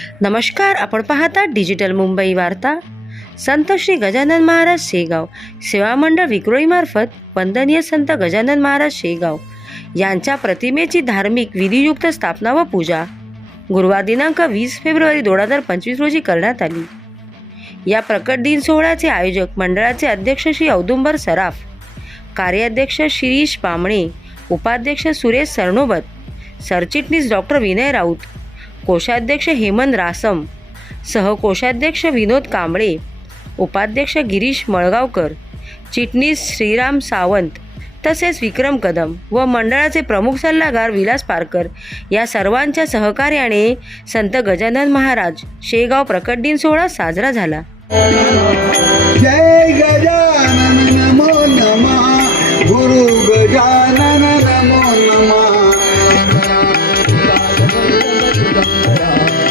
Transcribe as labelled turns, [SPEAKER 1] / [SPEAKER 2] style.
[SPEAKER 1] नमस्कार आपण पाहता डिजिटल मुंबई वार्ता. संत श्री गजानन महाराज शेगाव. सेवा मंडळ विक्रोळीमार्फत वंदनीय संत गजानन महाराज शेगाव. यांच्या प्रतिमेची धार्मिक विधियुक्त स्थापना व पूजा. गुरुवार दिनांक वीस फेब्रुवारी दोन हजार पंचवीस रोजी करण्यात आली. या प्रकट दिन सोहळ्याचे आयोजक मंडळाचे अध्यक्ष श्री औदुंबर सराफ कार्याध्यक्ष शिरीष बामणे उपाध्यक्ष सुरेश सरनोबत सरचिटणीस डॉक्टर विनय राऊत कोषाध्यक्ष हेमंत रासम सहकोषाध्यक्ष विनोद कांबळे उपाध्यक्ष गिरीश मळगावकर चिटणीस श्रीराम सावंत तसेच विक्रम कदम व मंडळाचे प्रमुख सल्लागार विलास पारकर या सर्वांच्या सहकार्याने संत गजानन महाराज शेगाव प्रकट दिन सोहळा साजरा झाला.